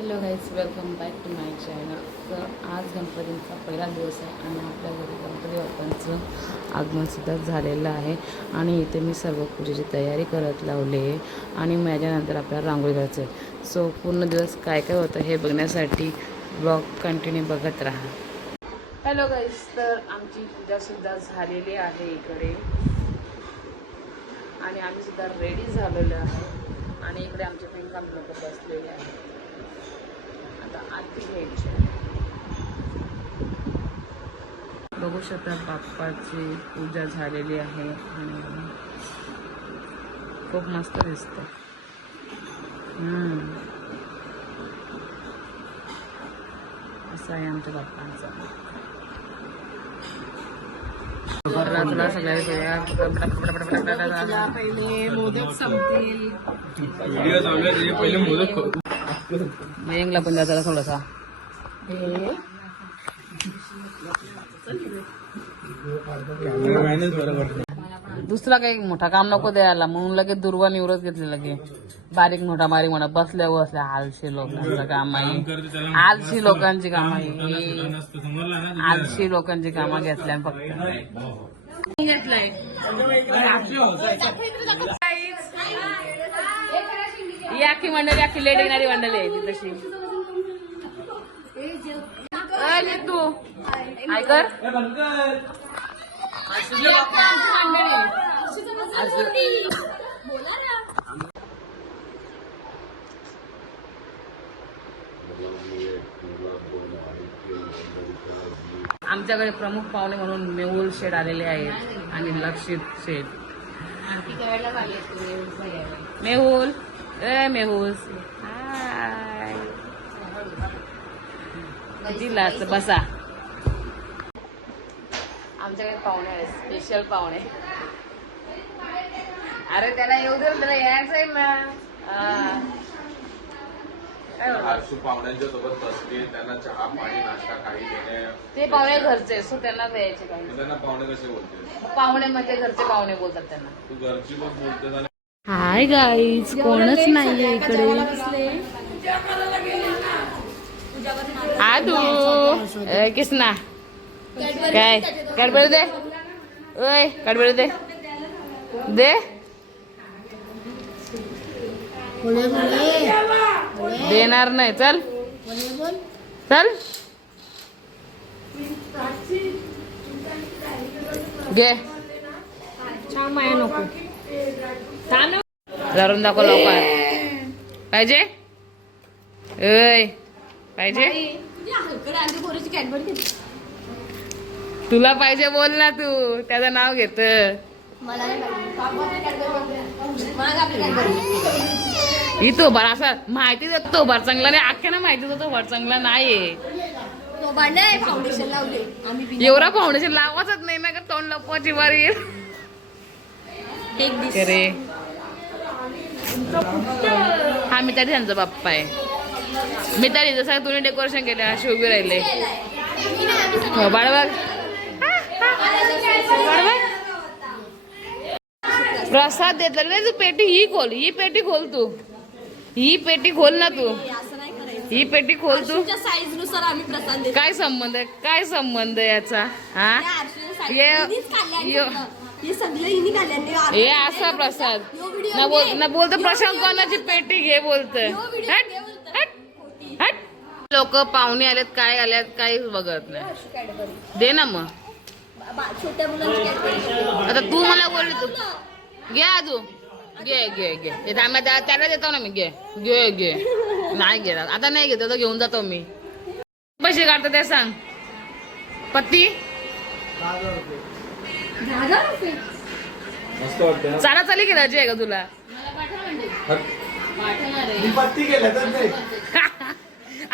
Hello guys welcome back to my channel तर आज गणपतींचा पहिला दिवस आहे आणि आपल्या घरी गणपती बाप्पांचं आगमनसुद्धा झालेलं आहे. आणि इथे मी सर्व पूजेची तयारी करत लावली आहे. आणि माझ्यानंतर आपल्याला रांगोळी घालायचं आहे. सो पूर्ण दिवस काय काय होतं हे बघण्यासाठी ब्लॉग कंटिन्यू बघत राहा. हॅलो गाईज तर आमची पूजासुद्धा झालेली आहे इकडे. आणि आम्ही सुद्धा रेडी झालेलो आहे. आणि इकडे आमचे पिंकाम लोक बसलेले आहेत आरती घ्यायची बघू शकता बाप्पाची पूजा झालेली आहे आणि खूप मस्त दिसतं असं आहे आमच्या बाप्पांचा रात्रीला सगळ्या पहिले मोदक संपतील व्हिडिओ चालू पहिले मोदक मयंकला पण द्या थोडासा. दुसरा काही मोठा काम नको द्यायला. म्हणून लगेच दुर्वा निवरच घेतले लगे बारीक मोठा बारीक मोठा बसल्या बसल्या. आलशी लोकांचं काम आहे. आलशी लोकांची काम आहे. नसतं समजलं ना आलशी लोकांची कामं घेतल्या फक्त. घेतलंय? ही अख्खी मंडळी अख्खी लेट येणारी मंडळी आहे ती तशी. अरे तू ऐकर. आमच्याकडे प्रमुख पाहुणे म्हणून मेहुल शेठ आलेले आहेत आणि लक्षित शेठ. मेहुल. मेहुल हाय किती लाच बसा आमच्याकडे पाहुणे आहेत स्पेशल पाहुणे. अरे त्याला येऊ दे त्याला यायचं आहे हा. आरशू पाहुण्यांच्या सोबत बसते त्यांना चहा पाणी नाश्ता काही देणे. ते पाहुणे घरचे सो त्यांना द्यायचे काही. त्यांना पाहुणे कसे बोलते पाहुणे म्हणजे घरचे पाहुणे बोलतात त्यांना. तू घरची पण बोलते हाय गाईज कोणच नाहीये इकडे. आदू किसना काय? कडबड दे. ओय कडबड दे. दे. देणार नाही चल. चल. घे. माया नको. धरून दाखव लवकर. पाहिजे? ऐ पाहिजे? तुला पाहिजे बोल ना तू. त्याचं नाव घेत. इतो भर असा माहिती देतो तो भर चांगला नाही. अख्ख्या ना माहिती देतो भर चांगला नाहीये. फाउंडेशन लावले. आम्ही एवढा फाउंडेशन लावायचंच नाही. ना का तोंड लपवायची वारी. एक दिस रे हा मी तरी त्यांचा बाप्पा आहे. मी तरी जसं तुम्ही डेकोरेशन केलं अशी उभी राहिले. हो, बाळ बघ बाळ बघ. प्रसाद देतला नाही. तू पेटी ही खोल ही पेटी खोल तू. ही पेटी खोल ना तू. असं ही पेटी खोल तू. तुमच्या साईजनुसार आम्ही प्रसाद काय संबंध आहे? काय संबंध आहे याचा? हा? हे सगळं हे असा प्रसाद. ना बोल घे. ना बोलतो प्रशांत कोणाची घे. पेटी घे बोलतोय. यो व्हिडिओ हट घे बोलतो. हट हट. लोक पाहुणे आलेत काय आल्यात काहीच बघत नाही. दे ना मग. आता तू मला बोलली तू. घे आजू. घे घे घे. ते त्याला देतो ना मी. घे. घे घे. नाही घेणार. आता नाही घेतो तर घेऊन जातो मी. पैसे काढतो ते सांग. पत्ती? मस्त वाटतं ना? चाला चाली की रजा आहे का तुला?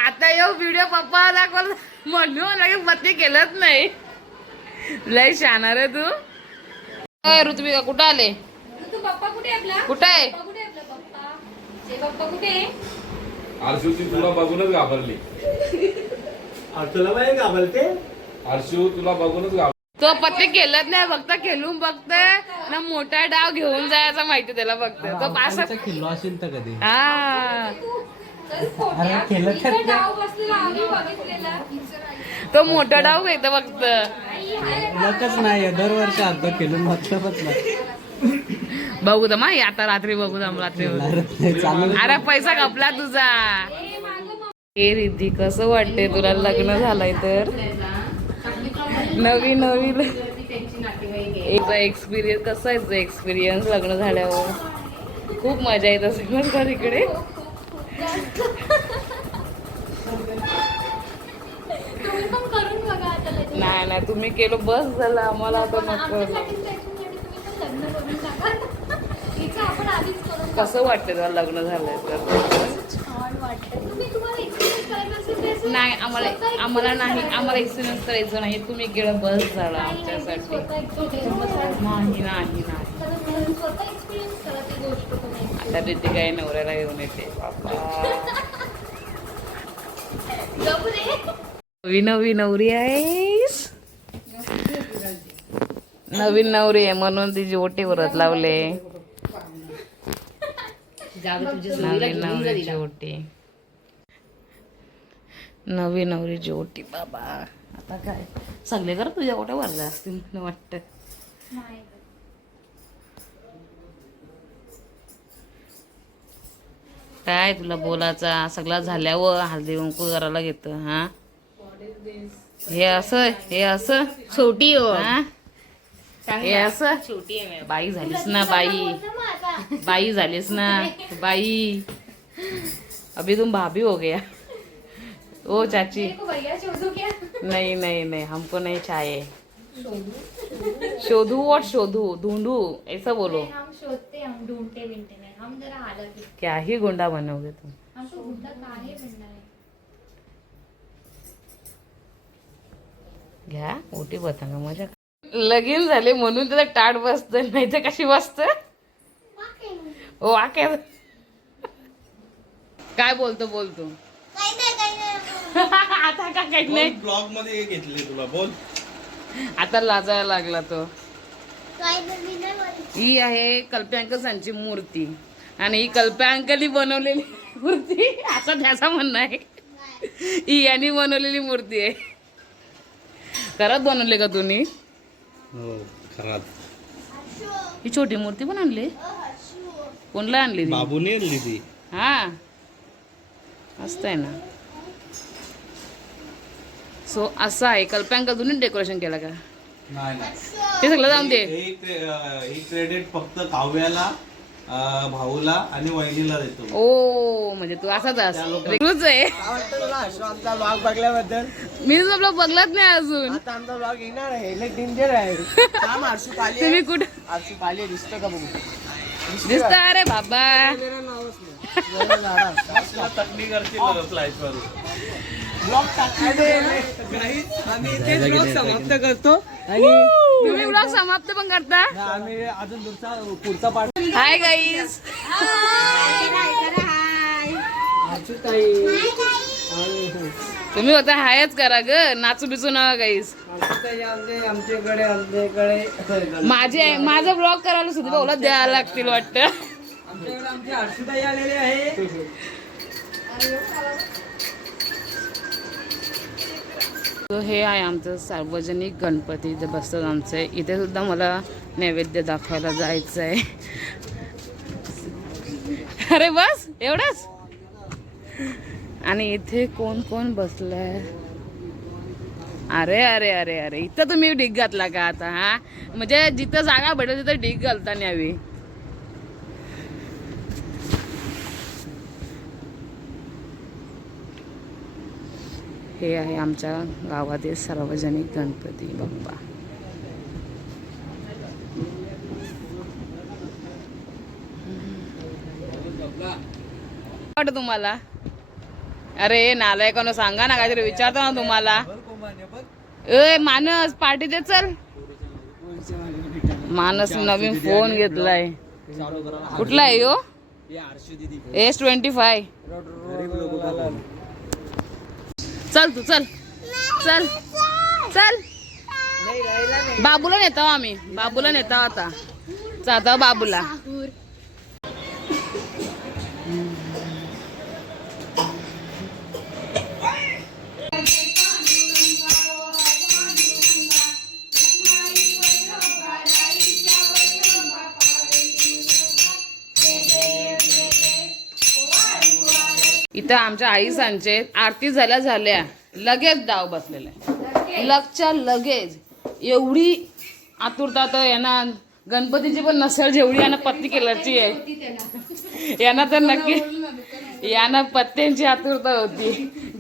आता येऊ व्हिडिओ पप्पा दाखवला म्हणून लगेच पत्ती केलंच नाही. लय शाणार आहे तू. अय, ऋत्विका कुठं आले? तू पप्पा कुठे आहे आपला कुठं आहे? पप्पा कुठे आहे आपला पप्पा? जे पप्पा कुठे आहे? आरशू ती तुला बघूनच घाबरली. तुला माहिती घाबरते. आरशू तुला बघूनच घाबर तो पत्ते केलंच नाही फक्त खेळून फक्त ना मोठा डाव घेऊन जायचा माहिती त्याला फक्त. तो पास खेळलो असेल तर कधी. हा. तर तो मोठा डाव घेतो फक्त. लकच नाही दरवर्षी आणतो खेळून मतलबच नाही बघू दमा आता रात्री बघू दम रात्री अरे पैसा कपला तुझा. हे रिद्धी कसं वाटते तुला लग्न झालंय तर? नवीन नवीन. एक्सपिरियन्स कसा आहे एक्सपिरियन्स लग्न झाल्यावर? खूप मजा येत असेल बरं का तिकडे? तुम्ही पण करून बघा आता लग्न. नाही नाही तुम्ही केलं बस झालं आम्हाला आता नको. आमच्यासाठी त्याच्यासाठी तुम्ही पण लग्न करून टाका. हिचं आपण आधीच करून टाकू. कसं वाटतं तुला लग्न झालंय तर? नाही आम्हाला आम्हाला नाही आम्हाला एक्सपिरियन्स करायचं नाही. तुम्ही केलं बस झालं आमच्यासाठी. नाही नाही आता तिथे काही नवऱ्याला घेऊन येते. नवी नवी नवरी आहेस. नवीन नवरी आहे म्हणून तिची ओटी वरत लावले. नवीन नवरीची ओटी. नवी नवरीची ओटी बाबा. आता काय? सगळे कर तुझ्या ओट्या वरल्या असतील मला वाटतं. नाही. काय तुला बोलायचा? सगळा झाल्यावर हळदी कुंकू करायला घेतो हा? हे असं हे असं. छोटी हो. हे? असं. छोटी बाई झालीस ना बाई. बाई झालीस ना बाई. अभी तुम भाभी हो गया. ओ चाची. मेरे को भैया शोधू क्या? नहीं नहीं नहीं हमको नहीं चाहिए। शोधू और शोधू ढूंढू ऐसा बोलो। हम शोधते हम ढूंढते विंटे नहीं। हम जरा अलग है। क्या ही गुंडा बनोगे तुम। हमको गुंडा काहे बनना है। घ्या ओटी बता मजा लगीन झाले म्हणून त्याचा टाट बसत नाही तर कशी बसत ओ आके काय बोलतो बोलतो? आता का काही नाही. ब्लॉगमध्ये घेतले तुला बोल. आता लाजायला लागला तो. ही आहे कल्प्यांकसांची मूर्ती. आणि ही कल्प्यांकली बनवलेली मूर्ती असं त्याचा म्हणणं आहे. ही यांनी बनवलेली मूर्ती आहे. खरंच बनवले का तुम्ही? हो खराब ही छोटी मूर्ती पण आणली? कोणला आणली ती? बाबूने आणली ती. हा. मस्त आहे ना. सो असं आहे. कल्प्यांका तुम्ही डेकोरेशन केलं का? नाही नाही. ते सगळं जाऊन दे. हे क्रेडिट फक्त काव्याला भाऊला आणि वहिनीला देतो. ओ म्हणजे तू असाच. वेगळंच आहे. आमचा ब्लॉग बघल्याबद्दल? मी तुझा बघलाच नाही अजून. आता आमचा ब्लॉग येणार आहे. लय डेंजर आहे. काम आरशू पाली तुम्ही कुठं? आरशू पाली दिसतं का बघू? दिसत. अरे बाबा. करू आम्ही इथे ब्लॉग समाप्त करतो. आणि तुम्ही ब्लॉग समाप्त पण करता? आम्ही अजून पुढचा पुढचा पाठ हाय गाईज तुम्ही होता हायच करा ग नाचू बिचू नका आमच्याकडे माझे माझा ब्लॉग करायला सुद्धा भाऊला द्यायला लागतील वाटतं. आमच्याकडे आमचे आरशूताई आलेले आहे. तो हे आहे आमचं सार्वजनिक गणपती जे बसतात आमचे इथे सुद्धा मला नैवेद्य दाखवायला जायचं आहे अरे बस एवढंच? आणि इथे कोण कोण बसलंय? अरे अरे अरे अरे इथं तुम्ही ढीग घातला का आता हा? म्हणजे जिथं जागा भेटेल तिथं डिग घालता न्यावी हे आहे आमच्या गावातील सार्वजनिक गणपती बाप्पा. वाटत तुम्हाला? अरे नालायकानं सांगा ना काहीतरी विचारतो ना तुम्हाला. ए मानस पार्टी दे चल. मानस नवीन फोन घेतलाय. कुठला आहे यो? S twenty five. चल तू चल. चल. चल. बाबूला नेतो आम्ही. बाबूला नेतो आता. जाता बाबूला. इथं आमच्या आई सांचे आरती झाल्या झाल्या लगेच डाव बसलेले. लगच्या लगेच एवढी आतुरता तर यांना गणपतीची पण नसेल जेवढी यांना पत्ती केल्याची आहे. यांना तर नक्की यांना पत्त्यांची आतुरता होती.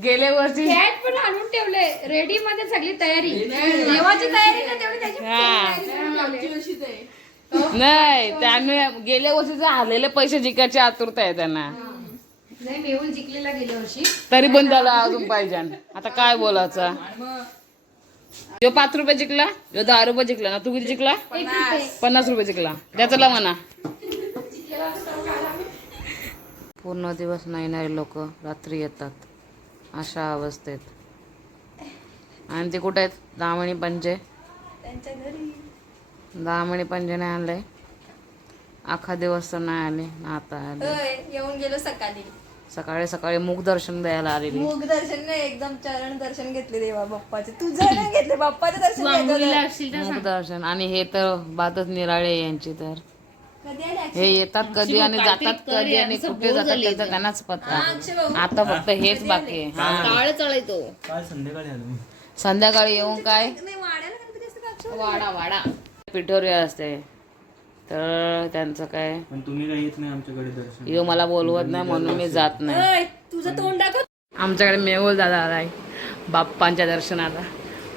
गेल्या वर्षी पण आणून ठेवले. रेडी मध्ये सगळी तयारी. देवाची तयारी हा. नाही त्याने गेल्या वर्षीचे आलेले पैसे जिकायची आतुरता आहे त्यांना. नाही मेहुल जिंकलेला गेल्या वर्षी. तरी पण त्याला अजून पाहिजे. आता काय बोलायचं? यो पाच रुपये जिंकला? यो दहा रुपये जिंकला? ना तू किती जिंकला? पन्नास रुपये जिंकला. त्याचा म्हणा. पूर्ण दिवस नाही येणारे लोक रात्री येतात. अशा अवस्थेत. आणि ते कुठे आहेत? दामणी पंजे त्यांच्या घरी. दामणी पंजे नाही आणले अख्खा दिवस तर नाही आले ना आता आले येऊन गेलो सकाळी. सकाळी सकाळी मुख दर्शन द्यायला आलेली. मुख दर्शन नाही एकदम चरण दर्शन घेतले देवा बाप्पाचे. तुझं नाही घेतले बाप्पाचे दर्शन मुख दर्शन. आणि हे तर बातच निराळे यांची तर. कधी आले हे येतात कधी आणि जातात कधी आणि कुठे जातात त्याचा त्यांनाच पत्ता. आता फक्त हेच बाकी आहे. हा. काय संध्याकाळी आलो मी. संध्याकाळी येऊन काय? नाही वाड्याला गणपती असतं का अक्षय? वाडा वाडा. पिठोरी असते. तर त्यांचं काय? पण तुम्ही काही येत नाही आमच्याकडे दर्शन यो मला बोलवत नाही म्हणून मी जात नाही. तुझं तोंड दाखव. आमच्याकडे मेहुल दादा आलाय. बाप्पांच्या दर्शनाला.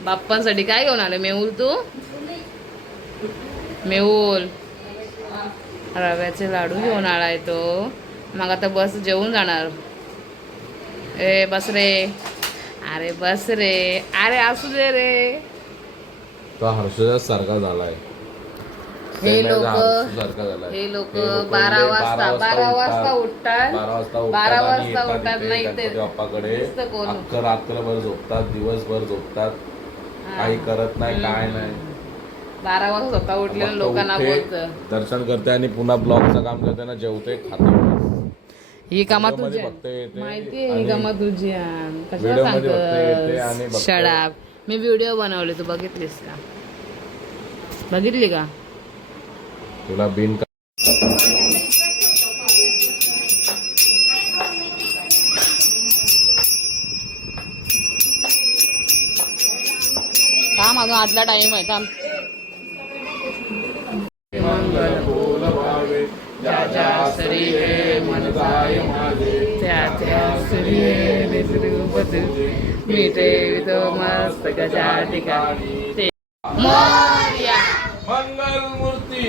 बाप्पांसाठी काय घेऊन आले? मेहुल तू? मेहुल. रव्याचे लाडू घेऊन आलाय तो. मग आता बस जेवून जाणार. ए बस रे. अरे बस रे. अरे असू दे रे. तो हर्षदास सारखा झालाय. हे लोक हे लोक बारा वाजता बारा वाजता उठतात. बारा वाजता उठतात नाही ते बाप्पाकडे. कोण? रात्रभर झोपतात दिवसभर झोपतात. काही करत नाही काय नाही. बारा वाजता स्वतः उठलेल्या लोकांना दर्शन करते आणि पुन्हा ब्लॉगचं काम करते ना जेवते खाते. ही कामा तुझी माहिती आहे ही कामा तुझी कशाला सांगत. शडाप मी व्हिडिओ बनवले तू बघितलीस का? बघितली का? तुला बिन थांब अजून आतला टाइम आहे थांब. मंगल सो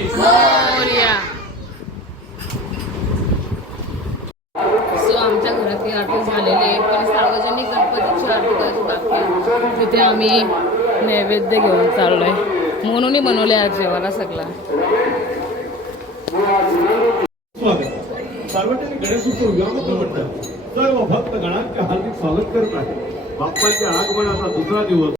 आमच्या घरातली आरती झालेली आहे. पण सार्वजनिक गणपतीची आरती करायची बाकी तिथे आम्ही नैवेद्य घेऊन चाललोय. म्हणून बनवले आज जेवायला सगळा. स्वागत. सार्वजनिक गणेशोत्सव व्यामक सर्व भक्त गणांचे हार्दिक स्वागत करत आहे. बाप्पाच्या आगमनाचा दुसरा दिवस.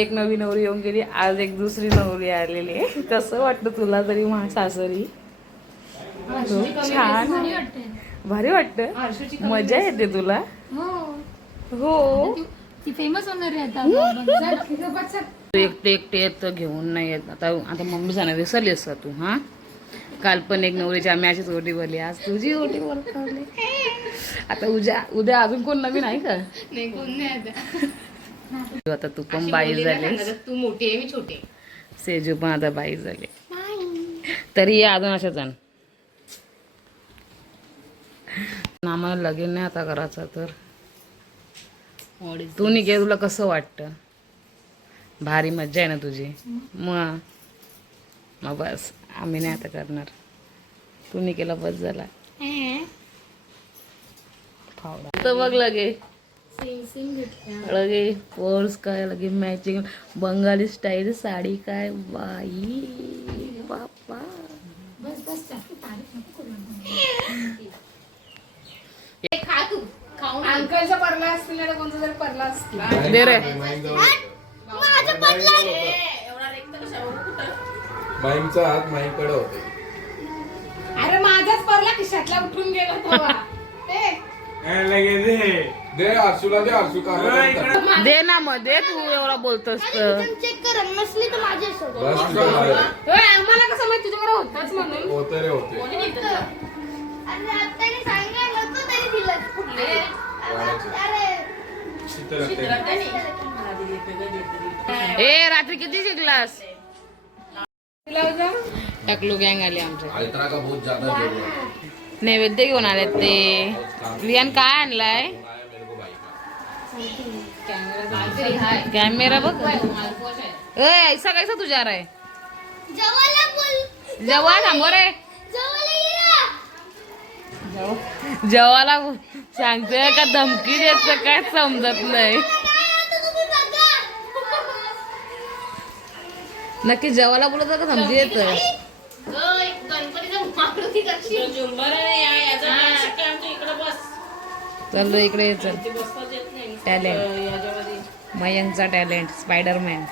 एक नवी नवरी येऊन गेली आज एक दुसरी नवरी आलेली आहे. कसं वाटतं तुला तरी मा सासरी? छान. भारी वाटते. मजा येते तुला? हो. हो. ती- फेमस होणार आहे एकटे एकटे येत तर घेऊन नाही येत. आता आता मम्मी जाणार विसरलीस का तू हा? काल पण एक नवरीची आम्ही अशीच ओटी बोलली आज तुझी ओटी बोलली आता उद्या उद्या अजून कोण नवीन आहे का? तू आता तू पण बाई झाली तू मोठी आहे मी छोटी सेजू पण आता बाई झाली. तरी ये अजून अशा जण. आम्हाला लगीन नाही आता करायचं तर. तू निघे तुला कसं वाटतं? भारी मज्जा आहे ना तुझी. मग मग बस आम्ही नाही आता करणार. तू निघेला बस झाला. फावडा तर बघ लगे. लगे पर्स काय लगे मॅचिंग बंगाली स्टाईल साडी खाऊन अंकलचा परला असतील ना कोणता तरी परला असतील. दे रे. माझं पडलं माईमचा हात? माईकडे होते. अरे माझाच परला खिशातला उठून गेला ते दे आरसूला दे आरसू का दे ना मग दे तू एवढा बोलतोस तर. चेक कर नसली तर बस आम्हाला कसं माहीत तुझ्याकडे होताच म्हणून. होते रे होते. अरे आत्याने सांगितलं नव्हतं तरी दिलं. कुठले? अरे ए रात्री किती शिकलास. टकलू गँग आली आमच्या अल्ट्रा का बहुत ज्यादा जोर नैवेद्य घेऊन आले ते. रियान काय आणलाय? कॅमेरा बघ. ए ऐसा कैसा तुझ्या रे जवाला बोल. जवान थांबव रे. जवाला सांगते का धमकी देत काय समजत नाही. नक्की जेवाला बोलत का समजी येत चल इकडे ये, चल. टॅलेंट. मयंकचा टॅलेंट स्पायडरमॅन.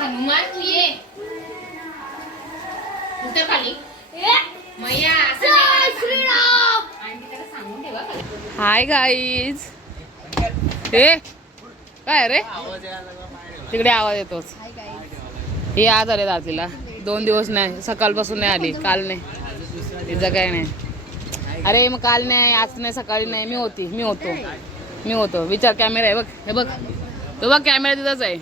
हनुमान? तू ये. उतर खाली. मैया. Hi guys. ए काय रे? तिकडे आवाज येतोच. ही आज आले आरतीला दोन दिवस नाही सकाळपासून नाही आली काल नाही. तिचं काय नाही. अरे मग काल नाही आज नाही सकाळी नाही मी होती मी होतो. मी होतो. विचार कॅमेरा आहे बघ हे बघ. तो बघ कॅमेरा तिथंच आहे. ए,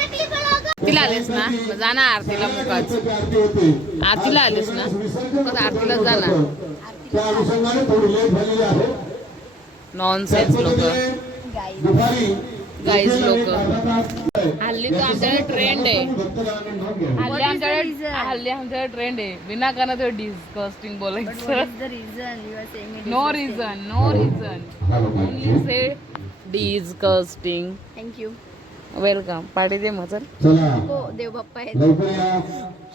नकली बघा. तिला आलीस ना? जा ना आरतीला मुखाच आरतीला आलीस ना? मुखात आरतीला जा ना त्या अनुषंगाने थोडी लेट झालेली आहे. नॉनसेन्स लोक. गाईज लोक. हल्ली तो आमच्याकडे ट्रेंड आहे. हल्ली आमच्याकडे हल्ली आमच्याकडे ट्रेंड आहे. विनाकारण तो डिस्कस्टिंग बोलायचं. No reason no reason only say disgusting thank you welcome party दे मग चल. चला. हो देव बाप्पा आहेत.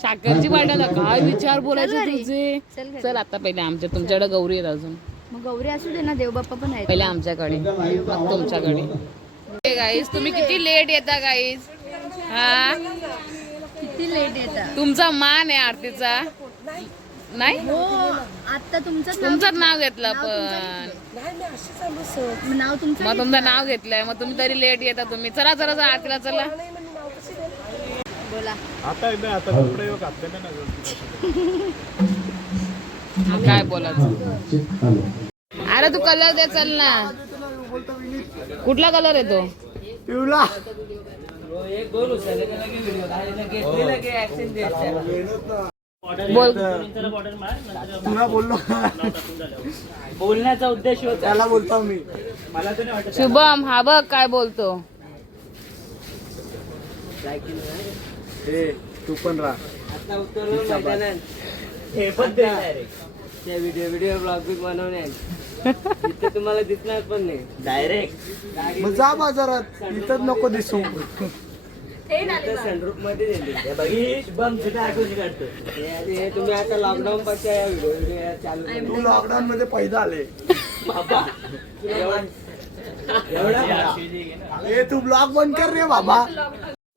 साखरची पार्टी काय विचार बोलायचे. तुझे? चल आता पहिले आमच्या तुमच्याकडे गौरी आहेत अजून. मग गौरी असू दे ना देव बाप्पा पण आहेत. पहिले आमच्याकडे मग तुमच्याकडे. गाईज तुम्ही किती लेट येता गाईज हा? किती लेट येतात तुमचा मान आहे आरतीचा. नाही? हो आता तुमचं नाव घेतलं. पण. नाव तुमचं मग तुमचं नाव घेतलंय. मग तुम्ही तरी लेट येता तुम्ही. चला चला चला आरतीला चला. बोला. काय बोलायचं? अरे तू कलर दे चल ना. कुठला कलर आहे तो? बोल. बोलण्याचा उद्देश होता. त्याला बोलतो मी. मला शुभम हा बघ काय बोलतो. तू पण राहा. हे पण त्या व्हिडिओ व्हिडिओ ब्लॉग बिग बनवण्यात. इथे तुम्हाला दिसणार पण नाही. डायरेक्ट मग जा बाजारात. इथंच नको दिसू. सनरूपमध्ये हे तुम्ही आता लॉकडाऊन तू लॉकडाऊन मध्ये पैदा आले. बाबा एवढा तू ब्लॉग बंद कर रे बाबा.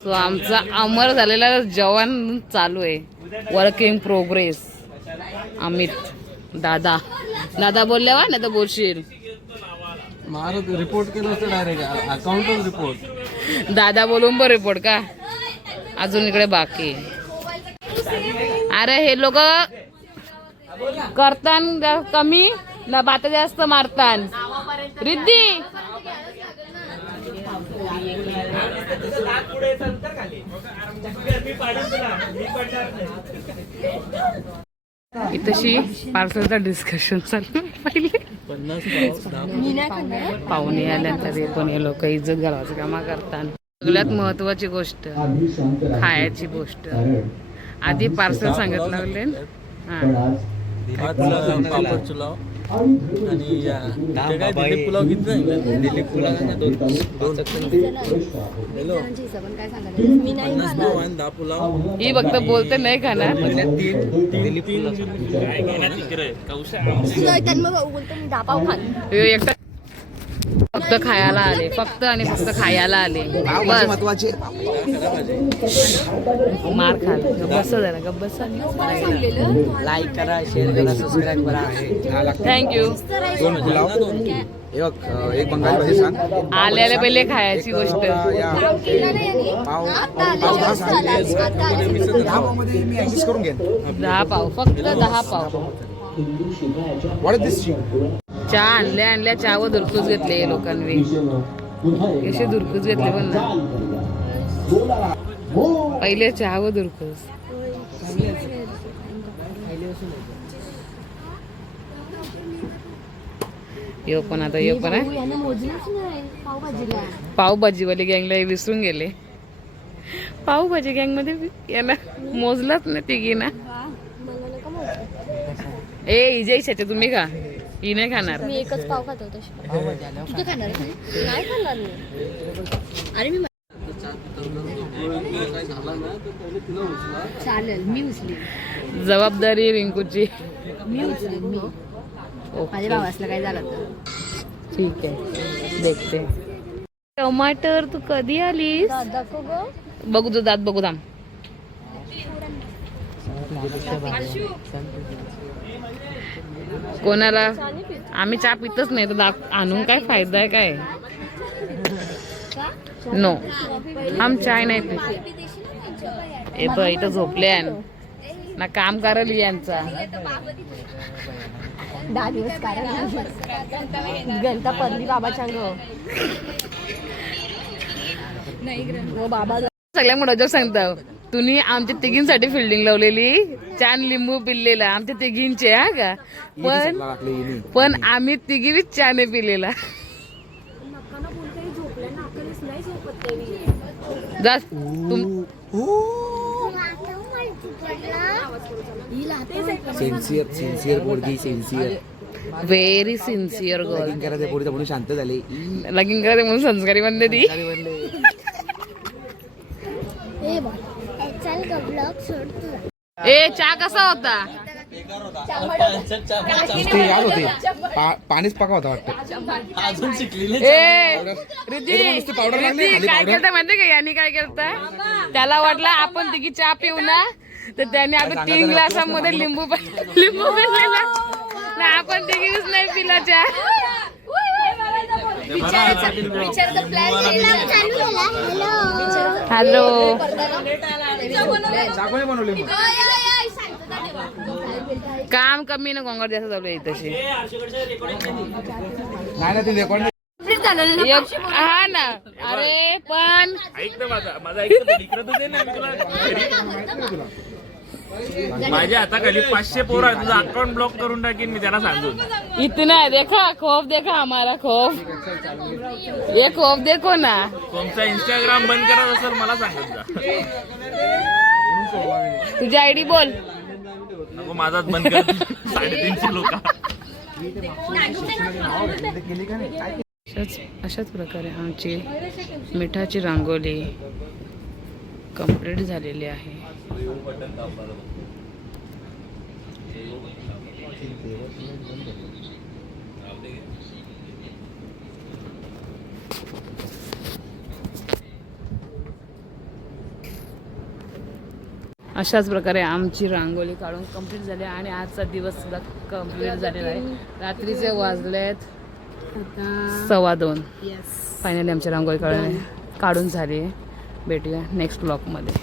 तो आमचा अमर झालेला जवान चालू आहे. Work in progress Amit. दादा. दादा बोलल्यावर नाही तर बोलशील. रिपोर्ट केलं डायरेक्ट अकाउंटच रिपोर्ट दादा बोलून बरं रिपोर्ट का? अजून इकडे बाकी. अरे हे लोक करतान कमी? ना बाता जास्त मारतान. रिद्धी! तशी पार्सलचा डिस्कशन चालू पहिले पाहुणे आल्यानंतर हे पण हे लोक इज्जत घालवायचं कामा करतात सगळ्यात महत्वाची गोष्ट खायची गोष्ट आधी पार्सल सांगत लागले हा आणि या ते काय दिलीप पुलाव किती दिलीप पुलाव दोन दोन हॅलो मी नाही पन्नास आणि दहा पुलाव. ही फक्त बोलते नाही खाणार. तीन तीन तीन काय घेणार तिकडे? एकटा फक्त खायला आले फक्त आणि फक्त खायला आले. बस. मार खाल जरा लाईक करा शेअर करा सबस्क्राईब करा. थँक्यू दोन पुलाव बघ अं, एक बंगाली भाजी सांग. आले आले पहिले खायची गोष्ट. दहा पाव फक्त दहा पाव. इज दिस चहा आणल्या आणल्या चहावर दुरकूस घेतले लोकांनी. कसे दुरकूस घेतले पण ना. पहिले चहावर दुरकूस. यो पण आता यो पण आहे पावभाजीवाले गँगला हे विसरून गेले. पावभाजी गँगमध्ये याला मोजलाच ना तिघी ना. ए इजय तुम्ही का ही नाही खाणार मी एकच पाव खातो तशी तुझं खाणार? नाही खाणार मी अरे मी चालेल मी उचली जबाबदारी रिंकूची मी उचली मी माझ्या भावासला काय झालं तर ठीक आहे देखते टमाटर तू कधी आलीस बघू तू दात बघू थांब कोणाला? आम्ही चहा पितच नाही तर आणून काय फायदा आहे काय? नो हम चाय नाही पित. ए बघ इथं झोपले ना काम करल यांचा. दहा दिवस कारण गलता पडली बाबाच्या हो बाबा सगळ्या मोठा सांगता. तुम्ही आमच्या तिघींसाठी फिल्डिंग लावलेली. छान लिंबू पिल्लेला. आमच्या तिघींचे हा का? पण पण आम्ही तिघी बी चहाने पिलेला. व्हेरी सिन्सिअर गर्ल करा ते पोरीचा म्हणून शांत झाले. लगीन करते म्हणून संस्कारी बनते ती. ए चहा कसा होता? याद होते. पाणीच पका होता वाटतं. अजून शिकलेले ए रिद्धी काय powder. करता माहिती का? यांनी काय करता त्याला वाटलं आपण तिघी चहा पिऊ ना. तर त्याने आता तीन ग्लासामध्ये लिंबू प- लिंबू पिलेला ना आपण तिघीच नाही पिला चहा. हॅलो. काम कमी ना गोंगार जास्त चालू आहे तशी हा ना. अरे पण ऐक ना माझा माझा ऐक माझ्या हाताखाली पाचशे पोरं आहेत. तुझं अकाउंट ब्लॉक करून टाकीन मी त्यांना सांगून. इतना है देखा खौफ देखा हमारा खौफ. ये खौफ देखो ना. तुमचा इंस्टाग्राम बंद करत असेल मला सांगत जा. तुझी आयडी बोल. नको माझाच बंद कर. साडेतीनशे लोक. अशाच अशाच प्रकारे आमची मिठाची रांगोळी कंप्लीट झालेली आहे. अशाच प्रकारे आमची रांगोळी काढून कंप्लीट झाली आणि आजचा दिवस सुद्धा कंप्लीट झालेला आहे. रात्रीचे वाजलेत. सव्वा दोन. फायनली आमची रांगोळी काढून काढून झाली आहे. भेटूया नेक्स्ट ब्लॉकमध्ये